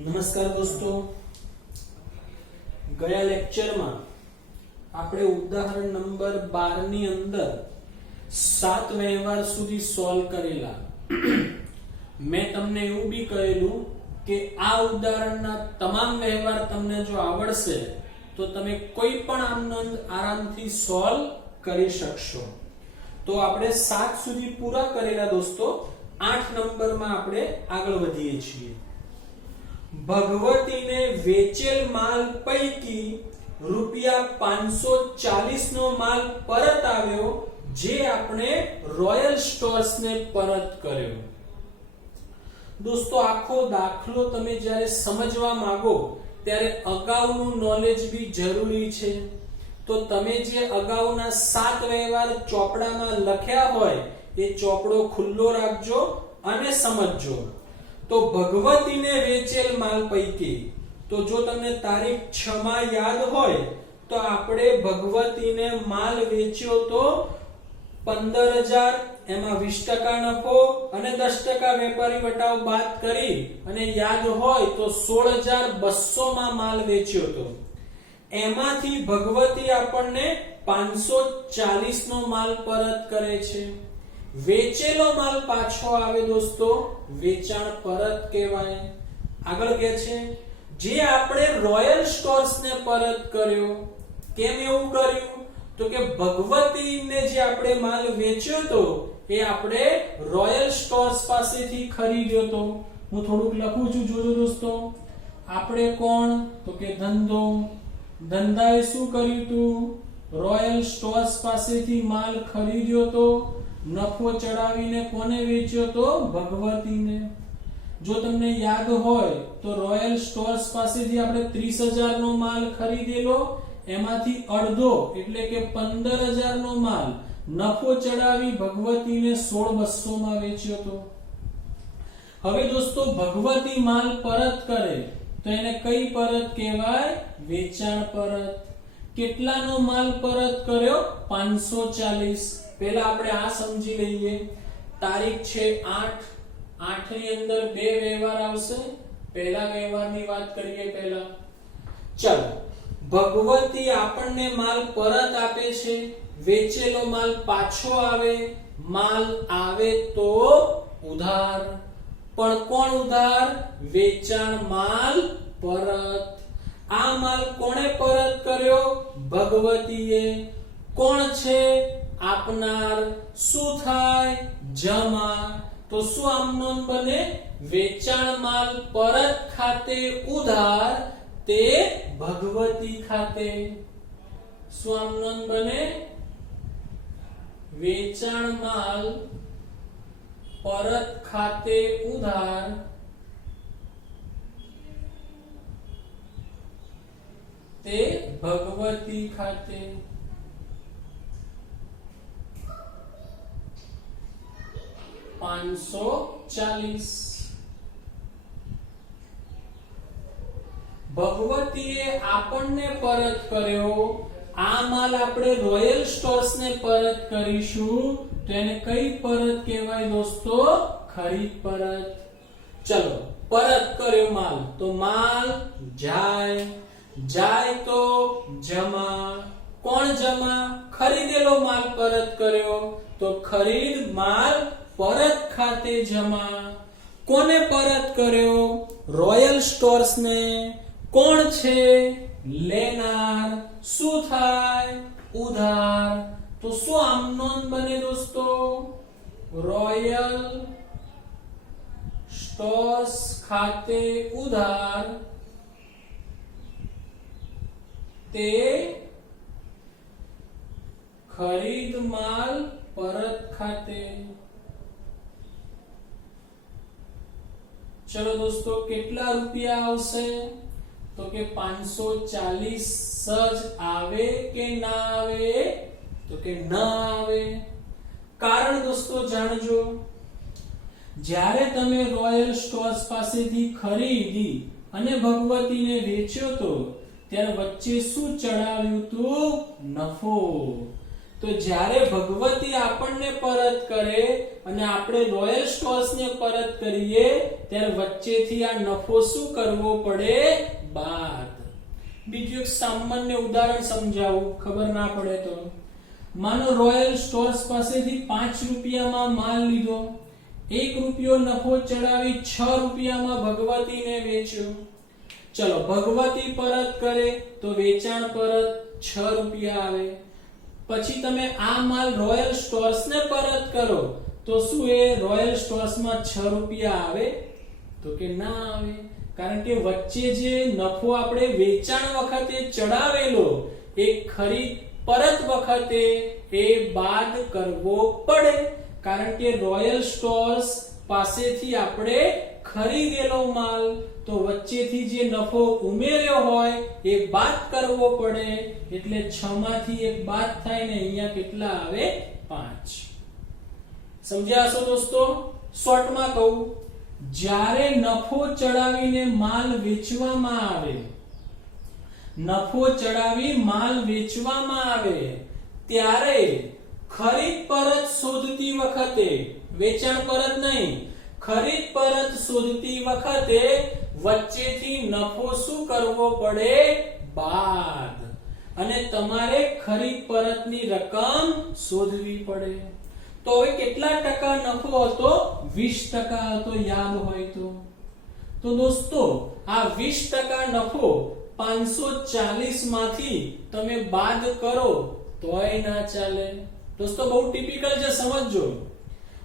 નમસ્કાર દોસ્તો, ગયા લેક્ચરમાં આપણે ઉદાહરણ નંબર 12 ની અંદર 7 વ્યવહાર સુધી સોલ્વ કરેલા. મેં તમને એવું બી કહેલું કે આ ઉદાહરણના તમામ વ્યવહાર તમને જો આવડશે તો તમે કોઈ પણ આનંદ આરામથી સોલ્વ કરી શકશો. તો આપણે 7 સુધી પૂરા કરેલા દોસ્તો. 8 નંબરમાં આપણે આગળ વધીએ છીએ. ભગવતીને વેચેલ માલ પૈકી ₹540 નો માલ પરત આવ્યો, જે આપણે રોયલ સ્ટોર્સ ને પરત કર્યો. દોસ્તો, આખો દાખલો તમે જ્યારે સમજવા માંગો ત્યારે અગાઉનું નોલેજ બી જરૂરી છે. તો તમે જે અગાઉના 7 વ્યવહાર ચોપડામાં લખ્યા હોય એ ચોપડો ખુલ્લો રાખજો અને સમજજો. તો ભગવતીને વેચેલ માલ પૈકી, તો જો તમને તારીખ 6 માં યાદ હોય તો આપણે ભગવતીને માલ વેચ્યો તો 15,000, એમાં 20% નફો અને 10% વેપારી વટાવ બાદ કરી અને યાદ હોય તો 16,200 માં માલ વેચ્યો તો. એમાંથી ભગવતી આપણને 540 નો માલ પરત કરે છે. વેચેલો માલ પાછો આવે દોસ્તો, વેચાણ પરત કહેવાય. આગળ કહે છે જે આપણે રોયલ સ્ટોર્સ ને પરત કર્યો. કેમ એવું કર્યું? તો કે ભગવતીને જે આપણે માલ વેચ્યો તો એ આપણે રોયલ સ્ટોર્સ પાસેથી ખરીદ્યો તો. હું થોડુંક લખું છું, જોજો દોસ્તો. આપણે કોણ? તો કે ધંધો. ધંધાએ શું કર્યું તું? રોયલ સ્ટોર્સ પાસેથી માલ ખરીદ્યો તો. નફો ચડાવીને કોને વેચ્યો તો? ભગવતીને. જો તમને યાદ હોય તો રોયલ સ્ટોર્સ પાસેથી આપણે 30,000 નો માલ ખરીદેલો, એમાંથી અડધો એટલે કે 15,000 નો માલ નફો ચડાવી ભગવતીને 16,200 માં વેચ્યો તો. હવે દોસ્તો, ભગવતી માલ પરત કરે તો એને કઈ પરત કહેવાય? વેચાણ પરત. કેટલાનો માલ પરત કર્યો? 540. પહેલા આપણે આ સમજી લઈએ. તારીખ છે 8. 8 ની અંદર બે વ્યવહાર આવશે. પહેલા વ્યવહારની વાત કરીએ પહેલા. ચાલો, ભગવતી આપણને માલ પરત આપે છે, વેચેલો માલ પાછો આવે. માલ આવે તો ઉધાર. પણ કોણ ઉધાર? વેચાણ માલ પરત. આ માલ કોણે પરત કર્યો? ભગવતીએ. કોણ છે આપનાર? શું થાય? જમા. તો શું આમ નોંધ બને? વેચાણ માલ પરત ખાતે ઉધાર, તે ભગવતી ખાતે. શું આમ નોંધ બને? વેચાણ માલ પરત ખાતે ઉધાર, તે ભગવતી ખાતે. ₹540. ભગવતીએ આપણને પરત કર્યો. આ માલ આપણે રોયલ સ્ટોર્સ ને પરત કરીશું તો એને કઈ પરત કહેવાય દોસ્તો? ખરીદ પરત. ચલો, પરત કર્યો માલ તો માલ જાય. જાય તો જમા. કોણ જમા? ખરીદેલો માલ પરત કર્યો તો ખરીદ માલ પરત ખાતે જમા. કોને પરત કર્યો? રોયલ સ્ટોર્સ ને. કોણ છે? લેનાર. શું થાય? ઉધાર. તો શું આમ નોંધ બને દોસ્તો? રોયલ સ્ટોર્સ ખાતે ઉધાર, તે ખરીદ માલ પરત ખાતે. ચલો દોસ્તો, કેટલા રૂપિયા આવશે? તો કે 540 જ આવે કે ના આવે? તો કે ના આવે. કારણ દોસ્તો જાણજો, જ્યારે તમે રોયલ સ્ટોર્સ પાસેથી ખરીદી અને ભગવતીને વેચ્યો તો ત્યારે વચ્ચે શું ચડાવ્યું તું? નફો. તો જ્યારે ભગવતી આપણને પરત કરે અને આપણે રોયલ સ્ટોર્સ ને પરત કરીએ ત્યારે વચ્ચેથી આ નફો શું કરવો પડે? બાદ. બીજું એક સામાન્ય ઉદાહરણ સમજાવું, ખબર ના પડે તો. માનો રોયલ સ્ટોર્સ પાસેથી 5 રૂપિયામાં માલ લીધો, 1 રૂપિયો નફો ચડાવી 6 રૂપિયામાં ભગવતીને વેચ્યો. ચલો, ભગવતી પરત કરે તો વેચાણ પરત 6 રૂપિયા આવે. પછી તમે આ માલ રોયલ સ્ટોર્સ ને પરત કરો તો શું એ રોયલ સ્ટોર્સ માં 6 રૂપિયા આવે? તો કે ના આવે, કારણ કે વચ્ચે જે નફો આપણે વેચાણ વખતે ચડાવેલો એ ખરીદ પરત વખતે એ બાદ કરવો પડે, કારણ કે રોયલ સ્ટોર્સ પાસેથી આપણે ખરીદેલો માલ, તો વચ્ચેથી જે નફો ઉમેર્યો હોય એ બાદ કરવો પડે, એટલે 6 માંથી 1 બાદ થાય ને અહીંયા કેટલા આવે? 5. સમજ્યા છો દોસ્તો? શોર્ટમાં કહું, જ્યારે નફો ચડાવીને માલ વેચવામાં આવે, નફો ચડાવી માલ વેચવામાં આવે ત્યારે ખરીદ પરત શોધતી વખતે, વેચાણ પરત નહીં, ખરીદ પરત શોધતી વખતે વચ્ચેથી નફો શું કરવો પડે? બાદ. અને તમારે ખરીદ પરતની રકમ શોધવી પડે. તો હવે કેટલા ટકા નફો હતો? 20% હતો, યાદ હોય તો. તો દોસ્તો આ 20% નફો 540 માંથી તમે બાદ કરો તોય ના ચાલે. દોસ્તો બહુ ટિપિકલ છે, સમજજો.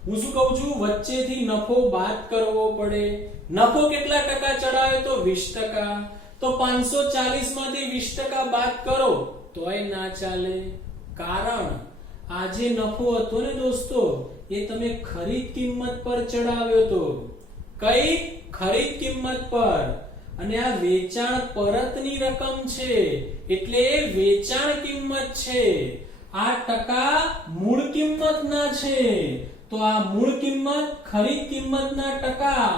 હું શું કહું છું? વચ્ચેથી નફો બાદ કરવો પડે. નફો કેટલા ટકા ચડાવે? તો 20%. તો 540 માંથી 20% બાદ કરો તોય ના ચાલે, કારણ આ જે નફો હતો ને દોસ્તો એ તમે ખરીદ કિંમત પર ચડાવ્યો તો. કઈ? ખરીદ કિંમત પર. અને આ વેચાણ પરતની રકમ છે એટલે વેચાણ કિંમત છે. આ ટકા મૂળ કિંમત ના છે, તો આ મૂળ કિંમત ખરીદ કિંમતના ટકા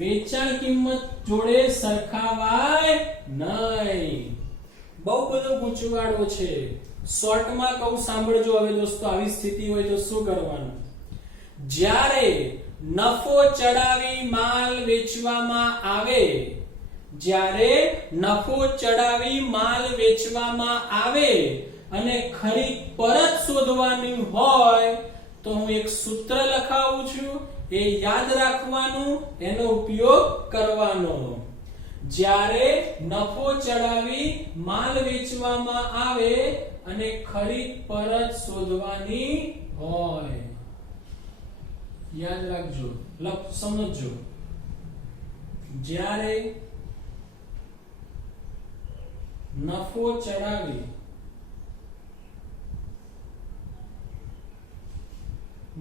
વેચાણ કિંમત જોડે સરખાવાય નહીં. બહુ બધો ગૂંચવાડો છે. શોર્ટમાં કહું, સાંભળજો હવે દોસ્તો. આવી સ્થિતિ હોય તો શું કરવાનું? જ્યારે નફો ચડાવી માલ વેચવામાં આવે, જ્યારે નફો ચડાવી માલ વેચવામાં આવે અને ખરીદ પરત શોધવાની હોય તો હું એક સૂત્ર લખાવું છું, એ યાદ રાખવાનું, એનો ઉપયોગ કરવાનો. જ્યારે નફો ચડાવી માલ વેચવામાં આવે અને ખરીદ પરત શોધવાની હોય, યાદ રાખજો, સમજો. જ્યારે નફો ચડાવી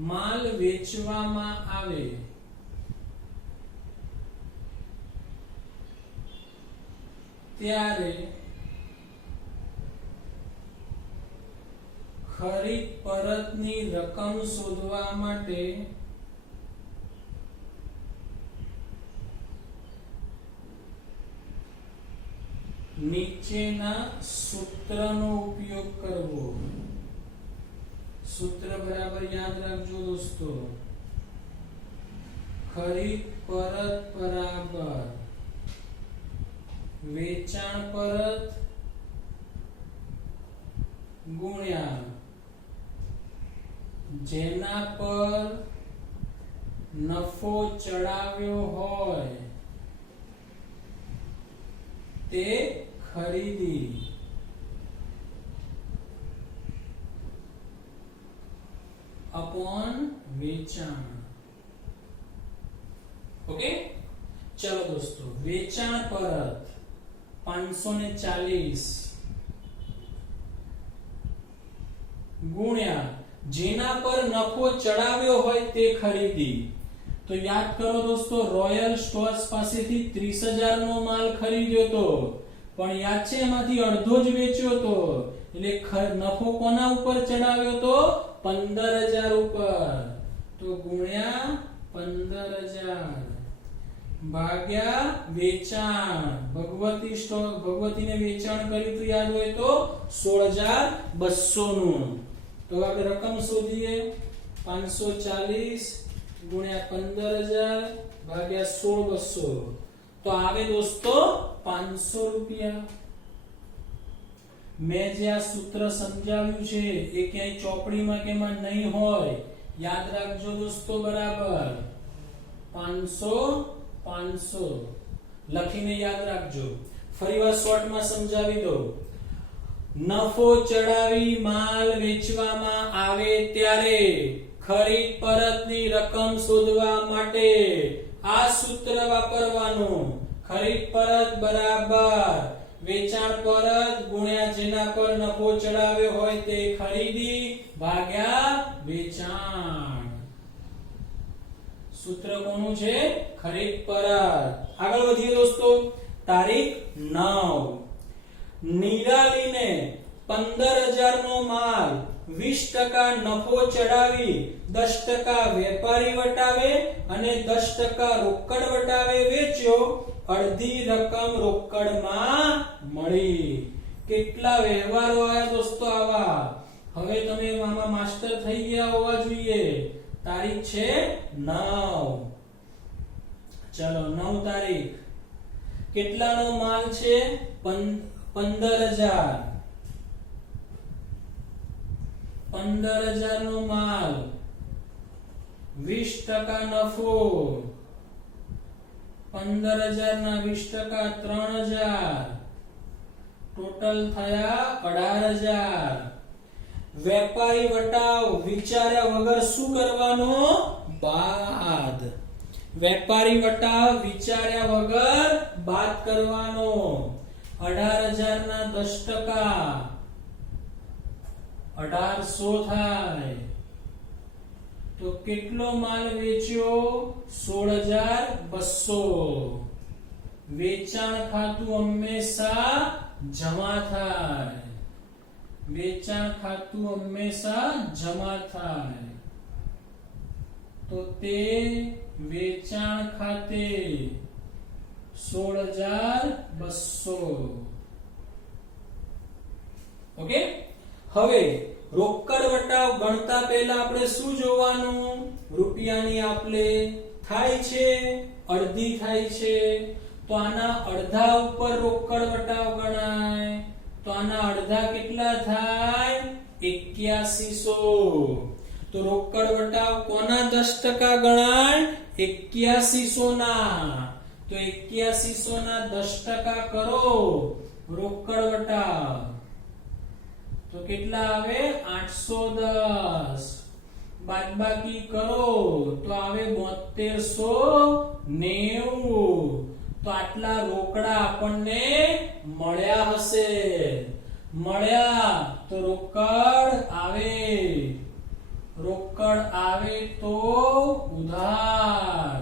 માલ વેચવામાં આવે ત્યારે ખરીદ પરતની રકમ શોધવા માટે નીચેના સૂત્રનો ઉપયોગ કરવો. સૂત્ર બરાબર યાદ રાખજો દોસ્તો. ખરીદ પરત બરાબર વેચાણ પરત ગુણ્યા જેના પર નફો ચડાવ્યો હોય તે ખરીદી અપોન વેચાણ. ઓકે, ચલો દોસ્તો, વેચાણ પરત 540 ગુણ્યા જેના પર નફો ચડાવ્યો હોય તે ખરીદી. તો યાદ કરો દોસ્તો, રોયલ સ્ટોર્સ પાસેથી 30,000 નો માલ ખરીદ્યો તો, પણ યાદ છે એમાંથી અડધો જ વેચ્યો તો, એટલે નફો કોના ઉપર ચડાવ્યો તો? 15,000 ઉપર. તો ગુણ્યા 15,000 ભાગ્યા વેચાણ. ભગવતીને વેચાણ કર્યું તો યાદ હોય તો 16,200 નું. તો આપણે રકમ શોધીએ 540 ગુણ્યા 15000 ભાગ્યા 16200 તો આવે દોસ્તો 500 રૂપિયા। મેં જે આ સૂત્ર સમજાવ્યું છે એ ક્યાંય ચોપડીમાં કેમાં નહીં હોય, યાદ રાખજો દોસ્તો બરાબર। 500 500 લખીને યાદ રાખજો। ફરીવાર શોર્ટમાં સમજાવી દઉં। નફો ચડાવી માલ વેચવામાં આવે ત્યારે ખરીદ પરતની રકમ શોધવા માટે આ સૂત્ર વાપરવાનું। ખરીદ પરત બરાબર વેચાણ પરત ગુણ્યા જેના પર નફો ચડાવ્યો હોય તે ખરીદી ભાગ્યા વેચાણ। સૂત્ર કોનું છે? ખરીદ પરત। આગળ વધીએ દોસ્તો। તારીખ 9 નિરાલીને 15000 નો માલ 20% નફો ચડાવી 10% વેપારી વટાવે અને 10% રોકડ વટાવે વેચ્યો, અડધી રકમ રોકડમાં મળી। કેટલા વ્યવહારો આયા દોસ્તો આવા। હવે તમે આમાં માસ્ટર થઈ ગયા હોવા જોઈએ। તારીખ છે 9। ચલો 9 તારીખ કેટલાનો માલ છે? 15000 નો માલ 20% નફો 15000 ના 20% 3000 ટોટલ થયા 18000। વેપારી વટાવ વિચાર્યા વગર શું કરવાનો? બાદ। વેપારી વટાવ વિચાર્યા વગર બાદ કરવાનો। 18000 ના 10% 1800 થાય તો કેટલો માલ વેચ્યો? 16200। વેચાણ ખાતું હંમેશા જમા થાય। વેચાણ ખાતું હંમેશા જમા થાય તો તે વેચાણ ખાતે 16200। ઓકે। હવે રોકડ વટાવ ગણતા પહેલા આપણે શું જોવાનું? રૂપિયાની આપલે થાય છે, અડધી થાય છે તો આના અડધા ઉપર રોકડ વટાવ ગણાય। તો આના અડધા કેટલા થાય? 8100। તો રોકડ વટાવ કોના 10% ગણાય? 8100 ના। તો 8100 ના 10% કરો રોકડ વટાવ તો કેટલા આવે? 810। બાદબાકી કરો તો આવે 7290। તો આટલા રોકડા આપણને મળ્યા હશે। મળ્યા તો રોકડ આવે। રોકડ આવે તો ઉધાર।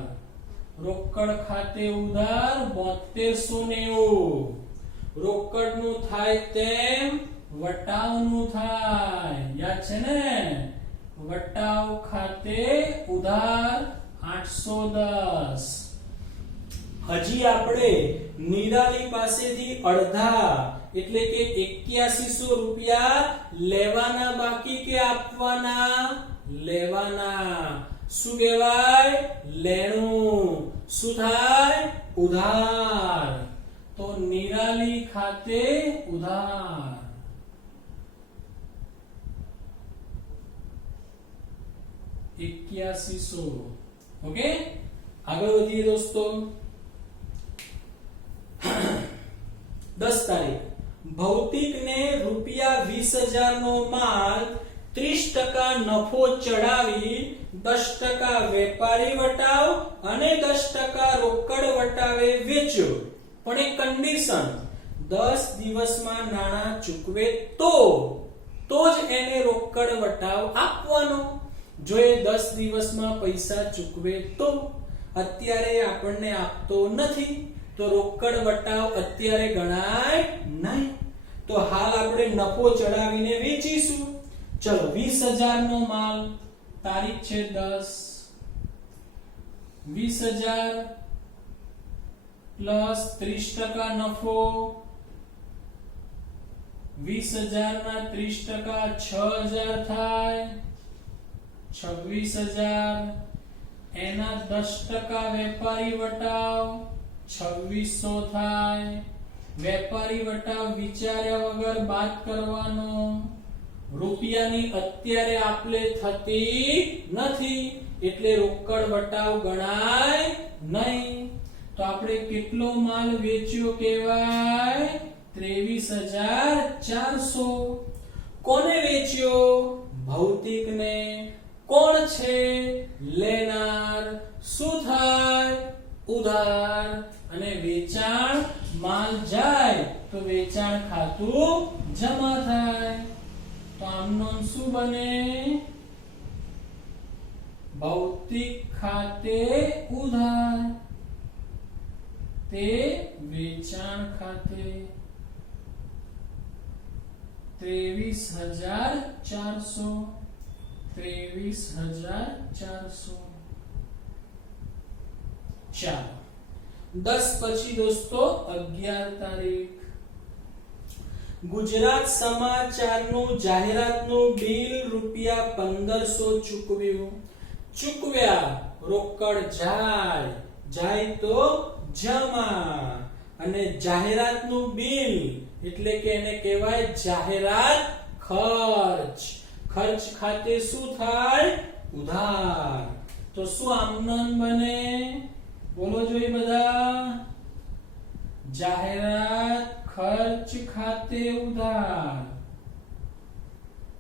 રોકડ ખાતે ઉધાર 7290। રોકડ નું થાય તેમ વટાવ નું થાય। યાદ છે ને? વટાવ ખાતે ઉધાર 810। હજી આપણે નિરાલી પાસેથી અડધા એટલે કે 8100 રૂપિયા લેવાના બાકી કે આપવાના? લેવાના। શું કહેવાય? લેણું। શું થાય? ઉધાર। તો નિરાલી ખાતે ઉધાર। ઓકે। આગળ વધીએ દોસ્તો। 10 તારીખ ભૌતિક ને રૂપિયા 20000 નો માલ 30% નફો ચડાવી 10% વેપારી વટાવ અને 10% રોકડ વટાવે વેચ્યો, પણ એક કન્ડિશન 10 દિવસમાં નાણાં ચૂકવે તો જ એને રોકડ વટાવ આપવાનો। જો એ 10 દિવસમાં પૈસા ચૂકવે તો, અત્યારે આપણને આપતો નથી તો રોકડ વટાવ અત્યારે ગણાય નહીં। તો હાલ આપણે નફો ચડાવીને વેચીશું। ચલો 20000 નો માલ, તારીખ છે 10, 20000 પ્લસ 30% નફો 20,000 ના 30%, 6,000 થાય, 26,000, એના 10% વેપારી વટાવ, 2600 થાય, વેપારી વટાવ વિચાર્યા વગર બાદ કરવાનો, રૂપિયાની અત્યારે આપલે થતી નથી એટલે રોકડ વટાવ ગણાય નહીં. તો આપણે કેટલો માલ વેચ્યો કહેવાય? 23,400. કોને વેચ્યો? ભૌતિકને. કોણ છે? લેનાર. શું થાય? ઉધાર. અને વેચાણ માલ જાય તો વેચાણ ખાતું જમા થાય. તો આમનો શું બને? ભૌતિક ખાતે ઉધાર, તે વેચાણ ખાતે. 23,400, 23,400. ચાલો 10 પછી દોસ્તો 11 તારીખ. ગુજરાત સમાચારનું જાહેરાતનું બિલ ₹1500 ચૂકવ્યું. ચૂકવ્યા રોકડ જાય, જાય તો જમા. અને જાહેરાતનું બિલ એટલે કે એને કહેવાય જાહેરાત ખર્ચ. ખર્ચ ખાતે શું થાય? ઉધાર. તો શું આમનો બને? બોલો જોઈએ બધા. જાહેરાત ખર્ચ ખાતે ઉધાર,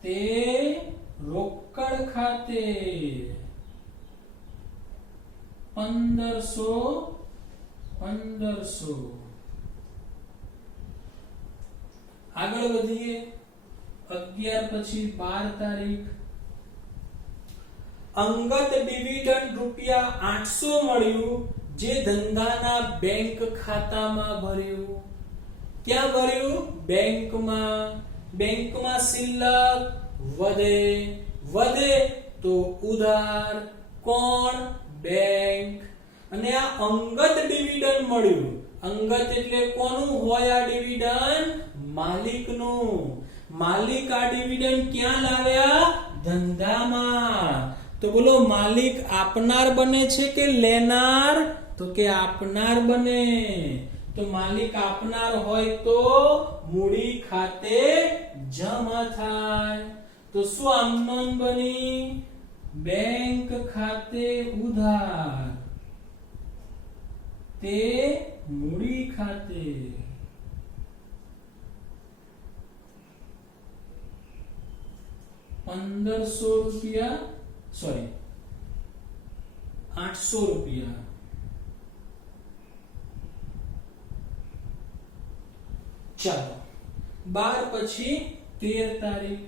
તે રોકડ ખાતે 1500. આગળ વધીએ. 11 પછી 12 તારીખ. અંગત ડિવિડન્ડ ₹800 મળ્યું, જે ધંધાના બેંક ખાતામાં ભર્યું. ક્યાં ભર્યું? બેંકમાં. બેંકમાં શિલ્લક વધે, વધે તો ઉધાર. કોણ? બેંક. અને આ અંગત ડિવિડન્ડ મળ્યું. અંગત એટલે કોનું હોય આ ડિવિડન્ડ? માલિકનું. માલિક આ ડિવિડન્ડ ક્યાં લાવ્યા? ધંધામાં. તો બોલો માલિક આપનાર બને છે કે લેનાર? તો કે આપનાર બને. તો માલિક આપનાર હોય તો મૂડી ખાતે જમા થાય. તો શું આમનો બની? બેંક ખાતે ઉધાર, તે મૂડી ખાતે. ₹800. ચાલો 12 પછી 13 તારીખ.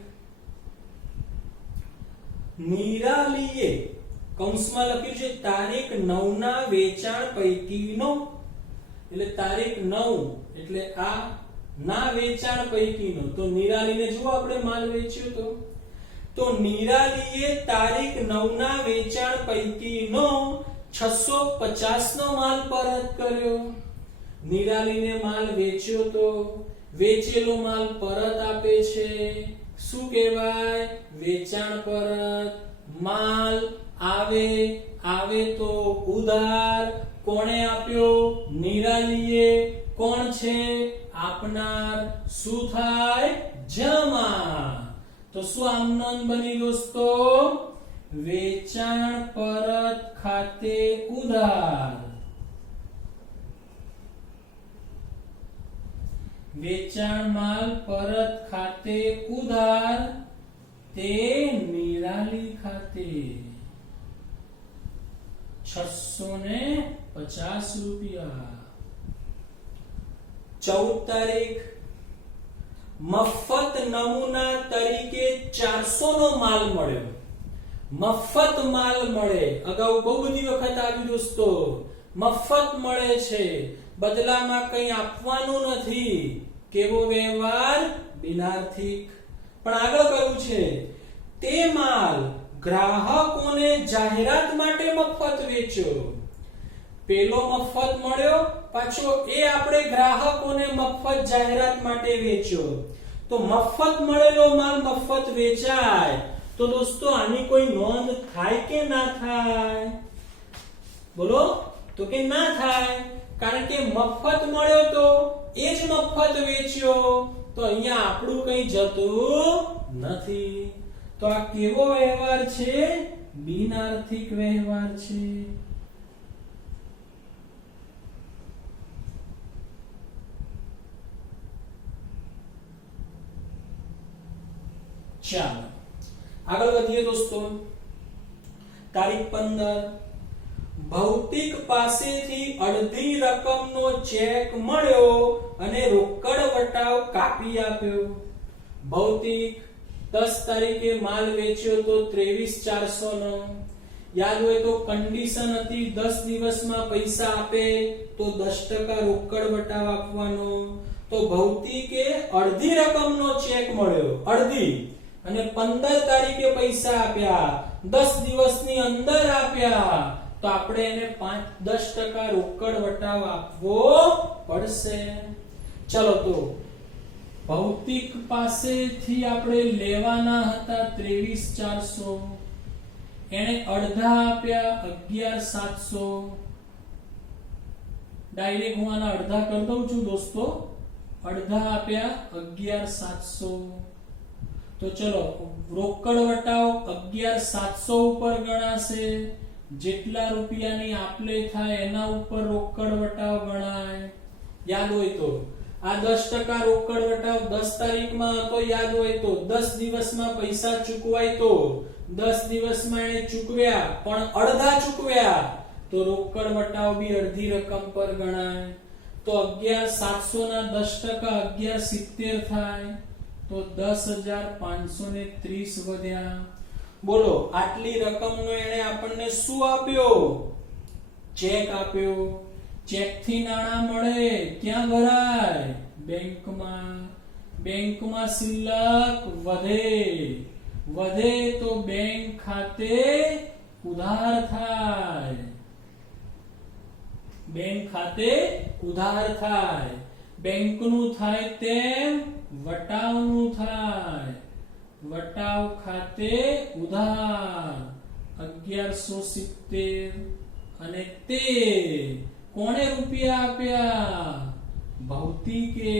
નિરાલીએ કૌંસમાં લખ્યું છે તારીખ 9 ના વેચાણ પૈકીનો. એટલે તારીખ 9 એટલે આ ના વેચાણ પૈકીનો. તો નિરાલીને જો આપણે માલ વેચ્યો તો નિરાલીએ તારીખ 9 ના વેચાણ પૈકીનો 650 નો માલ પરત કર્યો. નિરાલીને માલ વેચ્યો તો વેચેલો માલ પરત આપે છે. શું કહેવાય? વેચાણ પરત. માલ આવે, આવે તો ઉધાર. કોણે આપ્યો? નિરાલીએ. કોણ છે? આપનાર. શું થાય? જમા. તો શું આમનો બની દોસ્તો? વેચાણ પરત ખાતે ઉધાર, વેચાણ માલ પરત ખાતે ઉધાર, તે નિરાલી ખાતે ₹650. 14 તારીખ. મફત નમૂના તરીકે 400 નો માલ મળ્યો. મફત માલ મળે. અગાઉ બહુ બધી વખત આવ્યું દોસ્તો. મફત મળે છે, બદલામાં કંઈ આપવાનું નથી. કેવો વ્યવહાર? બિનાર્થિક. પણ આગળ કહ્યું છે તે માલ ગ્રાહકોને જાહેરાત માટે મફત વેચ્યો. પેલો મફત મળ્યો, પાછો એ આપણે ગ્રાહકોને મફત જાહેરાત માટે વેચ્યો. તો મફત મળેલો માલ મફત વેચાય. તો દોસ્તો આની કોઈ નોંધ થાય કે ના થાય? બોલો તો કે ના થાય, કારણ કે મફત મળ્યો તો એ જ મફત વેચ્યો, તો અહીંયા આપણું કઈ જતું નથી. તો આ કેવો વ્યવહાર છે? બિનઆર્થિક વ્યવહાર છે. ચાલો આગળ વધીએ દોસ્તો. તારીખ 15, ભૌતિક પાસેથી અડધી રકમનો ચેક મળ્યો અને રોકડ વટાવ કાપી આપ્યો. ભૌતિક 10 તારીખે માલ વેચ્યો તો 23,400 નો. યાદ હોય તો કન્ડિશન હતી 10 દિવસમાં પૈસા આપે તો 10% રોકડ વટાવ આપવાનો. તો ભૌતિકે અડધી રકમનો ચેક મળ્યો, અડધી, અને 15 તારીખે પૈસા આપ્યા, 10 દિવસની અંદર આપ્યા, તો આપણે એને 10% રોકડ વટાવ આપવો પડશે. ચલો તો ભૌતિક પાસેથી આપણે લેવાના હતા 23,400, એને અડધા આપ્યા 11,700. ડાયરેક્ટ હું આના અડધા કરી દઉં છું દોસ્તો. અડધા આપ્યા 11,700. તો ચલો રોકડ વટાવ 11,700 ઉપર ગણાશે. જેટલા રૂપિયાની આપલે થાય એના ઉપર રોકડ વટાવ ગણાય. યાદ હોય તો આ 10% રોકડ વટાવ 10 તારીખમાં હતો, યાદ હોય તો 10 દિવસમાં પૈસા ચૂકવાય તો 10 દિવસમાં એને ચૂકવ્યા પણ અડધા ચૂકવ્યા તો રોકડ વટાવ બી અડધી રકમ પર ગણાય. તો 11,700 ના 10% 11,70 થાય, તો 10,530 વધ્યા. બોલો આટલી રકમનો એને આપણને શું આપ્યો? ચેક આપ્યો. ચેક થી નાણાં મળે ક્યાં ભરાય? બેંકમાં. બેંકમાં શિલ્લક વધે, વધે તો બેંક ખાતે ઉધાર થાય. બેંક ખાતે ઉધાર થાય. બેંકનું થાય તેમ વટાવનું થાય. વટાવ ખાતે ઉધાર 1170. અને તે કોણે રૂપિયા આપ્યા? ભૌતિકે.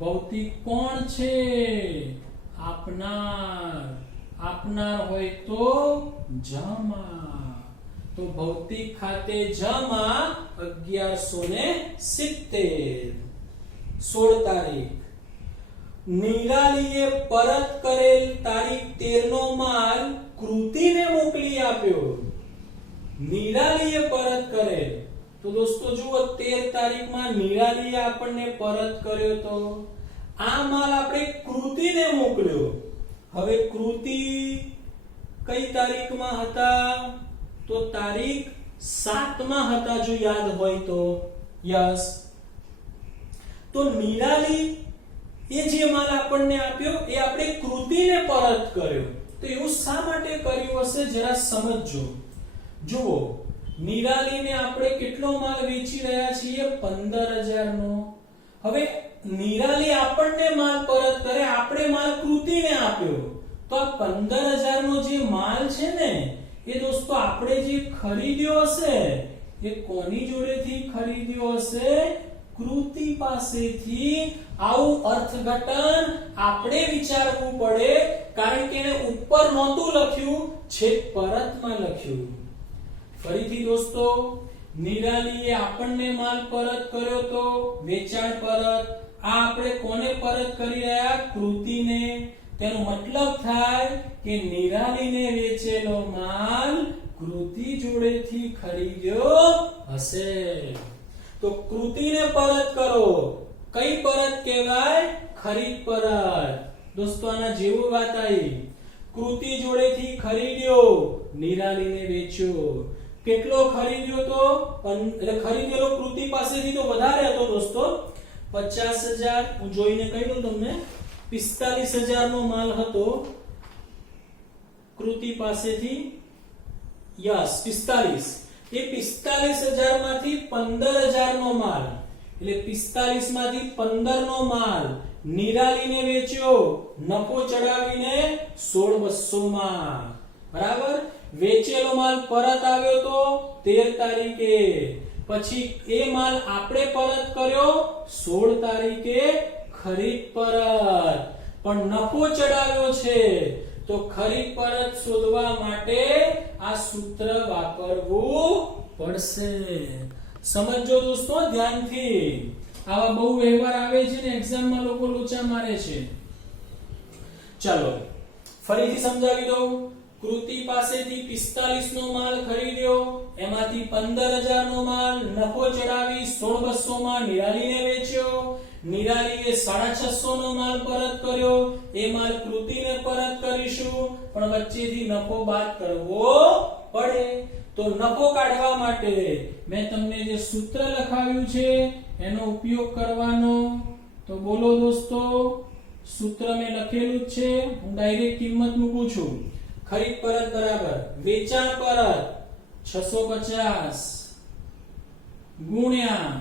ભૌતિક કોણ છે? આપનાર. આપનાર હોય તો જમા. તો ભૌતિક ખાતે જમા 1170. 16 તારીખ, નિરાલીએ પરત કરેલ તારીખ 13 નો માલ કૃતિને મોકલી આપ્યો. નિરાલીએ પરત કરેલ, તો દોસ્તો જુઓ 13 તારીખમાં નિરાલીએ આપણને પરત કર્યો તો આ માલ આપણે કૃતિને મોકલ્યો. હવે કૃતિ કઈ તારીખમાં હતા? તો તારીખ 7 માં હતા, જો યાદ હોય તો. યસ. તો નિરાલી એ જે માલ આપણને આપ્યો એ આપણે કૃતિને પરત કર્યો. તો એવું શા માટે કર્યું હશે જરા સમજજો. જુઓ નિરાલીને આપણે કેટલો માલ વેચી રહ્યા છીએ? 15,000 નો. હવે નિરાલી આપણને માલ પરત કરે, આપણે માલ કૃતિને આપ્યો, તો આ 15,000 નો જે માલ છે ને એ દોસ્તો આપણે જે ખરીદ્યો હશે એ કોની જોડેથી ખરીદ્યો હશે? કૃતિ પાસેથી. આવું અર્થઘટન આપણે વિચારવું પડે, કારણ કે એને ઉપર નહોતું લખ્યું, છેક પરતમાં લખ્યું. ફરીથી દોસ્તો, નિરાલીએ આપણને માલ પરત કર્યો તો વેચાણ પરત. આ આપણે કોને પરત કરી રહ્યા? કૃતિને. તેનો મતલબ થાય કે નિરાલીને વેચેલો માલ કૃતિ જોડેથી ખરીદ્યો હશે. તો કૃતિને પરત કરો. કઈ પરત કહેવાય? ખરીદ પરત. દોસ્તો આના જેવું વાત આવી. કૃતિ જોડેથી ખરીદ્યો, નિરાલીને વેચ્યો. કેટલો ખરીદ્યો તો? એટલે ખરીદેલો કૃતિ પાસેથી તો વધારે હતો દોસ્તો, 50,000. હું જોઈને કહી દઉં તમને. 45,000 નો માલ હતો કૃતિ પાસેથી. યસ 45. એ 45,000 માંથી 15,000 નો માલ, એટલે 45 માંથી 15 નો માલ નિરાલીને વેચ્યો નફો ચડાવીને 16,200 માં, બરાબર. વેચેલો માલ પરત આવ્યો તો 13 તારીખે, પછી એ માલ આપણે પરત કર્યો 16 તારીખે ખરીદ પરત, પણ નફો ચડાવ્યો છે તો ખરીદ પરત શોધવા માટે આ સૂત્ર વાપરવું પડશે. સમજો દોસ્તો ધ્યાનથી. આવા બહુ વ્યવહાર આવે છે ને એક્ઝામમાં લોકો લોચા મારે છે. ચાલો ફરીથી સમજાવી દઉં. કૃતિ પાસેથી 45 નો માલ ખરીદ્યો, એમાંથી 15,000 નો માલ નફો ચડાવી 16,200 માં નિરાલીને વેચ્યો. નિરાલીએ 650 નો માલ પરત કર્યો, એ માલ કૃતિને પરત કરીશું, પણ વચ્ચેથી નફો બાદ કરવો પડે. તો નફો કાઢવા માટે મેં તમને જે સૂત્ર લખાવ્યું છે એનો ઉપયોગ કરવાનો. તો બોલો દોસ્તો, સૂત્ર મેં લખેલું જ છે, હું ડાયરેક્ટ કિંમત મૂકું છું. ખરીદ પરત બરાબર વેચાણ પરત 650 ગુણ્યા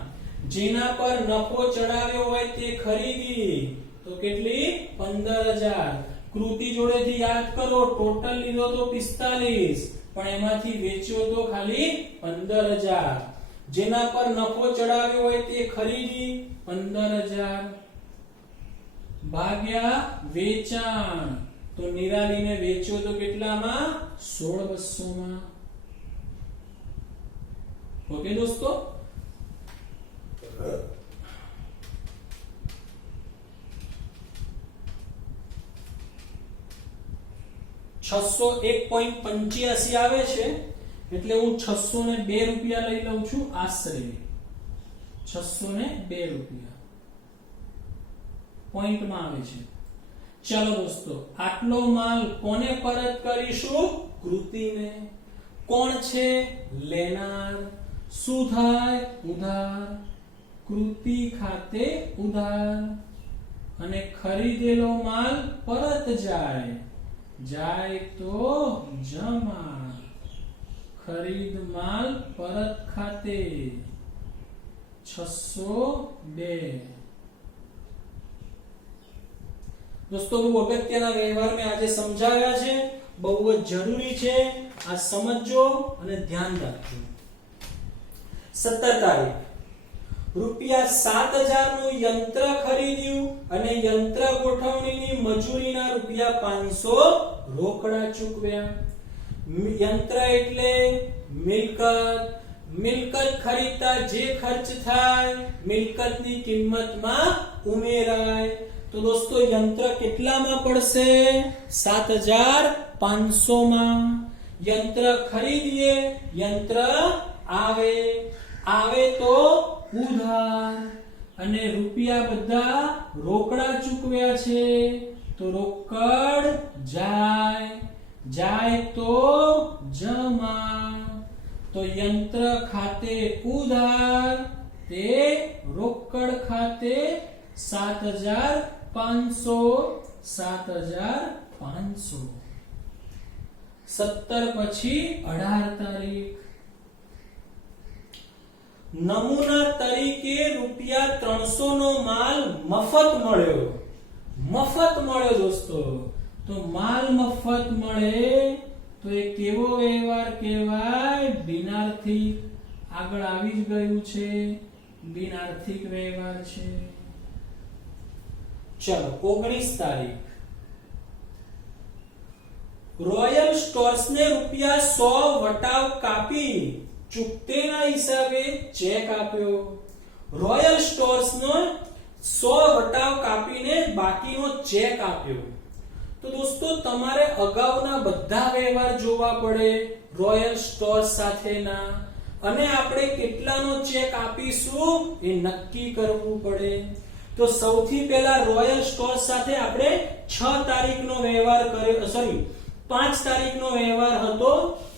જેના પર નફો ચડાવ્યો હોય તે ખરીદી, તો કેટલી 15,000. કૃતિ જોડેથી યાદ કરો, ટોટલ લીધો તો 45, પણ એમાંથી વેચ્યો તો ખાલી 15,000. જેના પર નફો ચડાવ્યો હોય તે ખરીદી 15,000 ભાગ્યા વેચાણ, તો નિરાલીને વેચ્યો તો કેટલામાં 16,200 માં. ઓકે દોસ્તો. $601.85 આવે છે, એટલે હું 602 રૂપિયા લઈ લઉં છું આશરે. 602 રૂપિયા પોઈન્ટમાં આવે છે. ચાલો દોસ્તો, આટલો માલ કોને પરત કરીશું? કૃતિને. કોણ છે લેનાર? શું થાય? ઉધાર. કૃતિ ખાતે ઉધાર. અને ખરીદેલો માલ પરત જાય, જાય તો જમા. ખરીદ માલ પરત ખાતે 602. દોસ્તો બહુ અગત્યના વ્યવહાર મેં આજે સમજાવ્યા છે, બહુ જ જરૂરી છે, આ સમજો અને ધ્યાન રાખજો. 17 તારીખ ₹7,000 નું યંત્ર ખરીદ્યું અને યંત્ર ગોઠવણીની મજૂરીના ₹500 રોકડા ચૂકવ્યા. યંત્ર એટલે મિલકત. મિલકત ખરીદતા જે ખર્ચ થાય મિલકતની કિંમતમાં ઉમેરાય. તો દોસ્તો યંત્ર કેટલામાં પડશે? 7,500 માં. યંત્ર ખરીદીએ, યંત્ર આવે, આવે તો ઉધાર, અને રૂપિયા બધા રોકડા ચૂકવ્યા છે, તો રોકડ જાય, જાય તો જમા. તો યંત્ર ખાતે ઉધાર, તે રોકડ ખાતે 7,500. 7,500. 17 પછી 18 તારીખ. નમૂના તરીકે ₹300 નો માલ મફત મળ્યો. મફત મળ્યો દોસ્તો. તો માલ મફત મળે તો એ કેવો વ્યવહાર કહેવાય? બિનાર્થિક. આગળ આવી જ ગયું છે, બિનાર્થિક વ્યવહાર છે. ચલો 19 તારીખ. રોયલ સ્ટોર્સ ને ₹100 વટાવ કાપી ચૂકતેના હિસાબે ચેક આપ્યો. રોયલ સ્ટોર્સ નો 100 વટાવ કાપીને બાકીનો ચેક આપ્યો. તો દોસ્તો તમારે અગાઉના બધા વ્યવહાર જોવા પડે રોયલ સ્ટોર્સ સાથેના, અને આપણે કેટલાનો ચેક આપીશું એ નક્કી કરવું પડે. તો સૌથી પહેલા રોયલ સ્ટોર્સ સાથે આપણે 6 તારીખનો વ્યવહાર કર્યો, સોરી 5 તારીખનો વ્યવહાર હતો.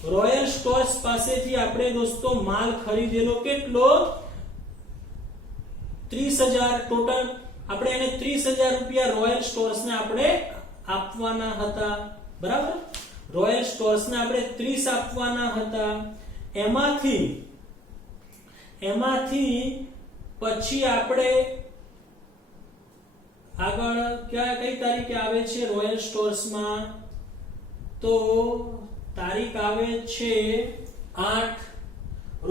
રોયલ સ્ટોર્સ પાસેથી આપણે દોસ્તો માલ ખરીદેલો કેટલો? 30,000. ટોટલ આપણે એને 30,000 રૂપિયા રોયલ સ્ટોર્સ ને આપણે આપવાના હતા, બરાબર. રોયલ સ્ટોર્સ ને આપણે 30 આપવાના હતા. એમાંથી પછી આપણે આગળ કઈ તારીખે આવે છે રોયલ સ્ટોર્સમાં? તો તારીખ આવે છે 8.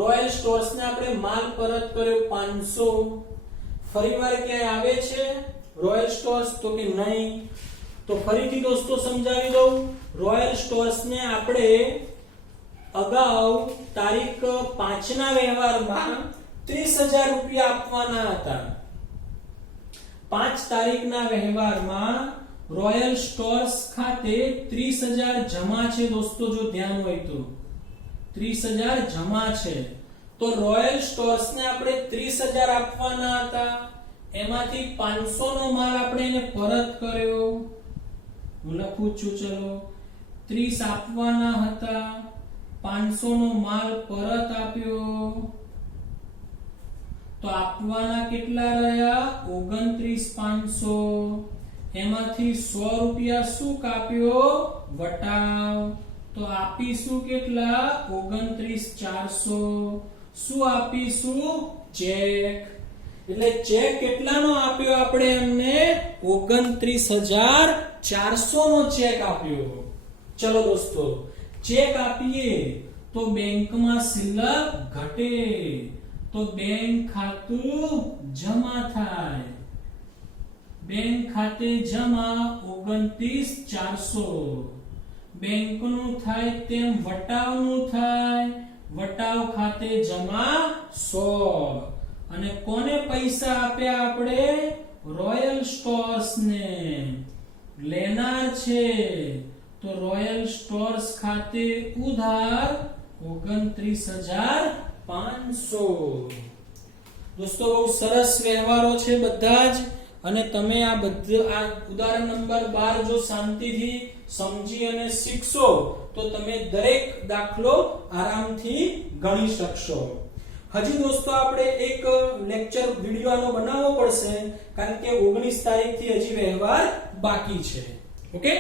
રોયલ સ્ટોર્સને આપણે માલ પરત કર્યો 500. ફરીવાર ક્યાંય આવે છે રોયલ સ્ટોર્સ? તો કે નહીં. તો ફરીથી દોસ્તો સમજાવી દઉં, રોયલ સ્ટોર્સને આપણે અગાઉ તારીખ 5 ના વ્યવહારમાં 30,000 રૂપિયા આપવાના હતા. 5 તારીખના વ્યવહારમાં રોયલ સ્ટોર્સ ખાતે 30,000 જમા છે દોસ્તો. જો ધ્યાન હોય તો 30,000 જમા છે. તો રોયલ સ્ટોર્સને આપણે 30,000 આપવાના હતા. એમાંથી 500 નો માલ આપણે એને પરત કર્યો. હું લખું છું, ચલો 30 આપવાના હતા, 500 નો માલ પરત આપ્યો. તો આપવાના કેટલા રહ્યા? 29,500. એમાંથી 100 રૂપિયા શું કાપ્યો? વટાવ. તો આપીશું કેટલા? 29,400. શું આપીશું? ચેક. એટલે ચેક કેટલાનો આપ્યો આપણે એમને? 29,400 નો ચેક આપ્યો. ચલો દોસ્તો, ચેક આપીએ તો બેંકમાં શિલ્લક ઘટે, તો બેંક ખાતું જમા થાય. બેંક ખાતે જમા 29,400. બેંકનું થાય તેમ વટાવનું થાય. વટાવ ખાતે જમા 100. અને કોને પૈસા આપ્યા આપણે? રોયલ સ્ટોર્સ ને. લેનાર છે તો રોયલ સ્ટોર્સ ખાતે ઉધાર 29,500. દોસ્તો બહુ સરસ વ્યવહારો છે બધા જ. અને તમે આ ઉદાહરણ નંબર 12 જો શાંતિથી સમજી અને શીખશો તો તમે દરેક દાખલો આરામથી ગણી શકશો. હજી દોસ્તો આપણે એક લેક્ચર વિડિયો આનો બનાવવો પડશે, કારણ કે 19 તારીખથી હજી વ્યવહાર બાકી છે. ઓકે.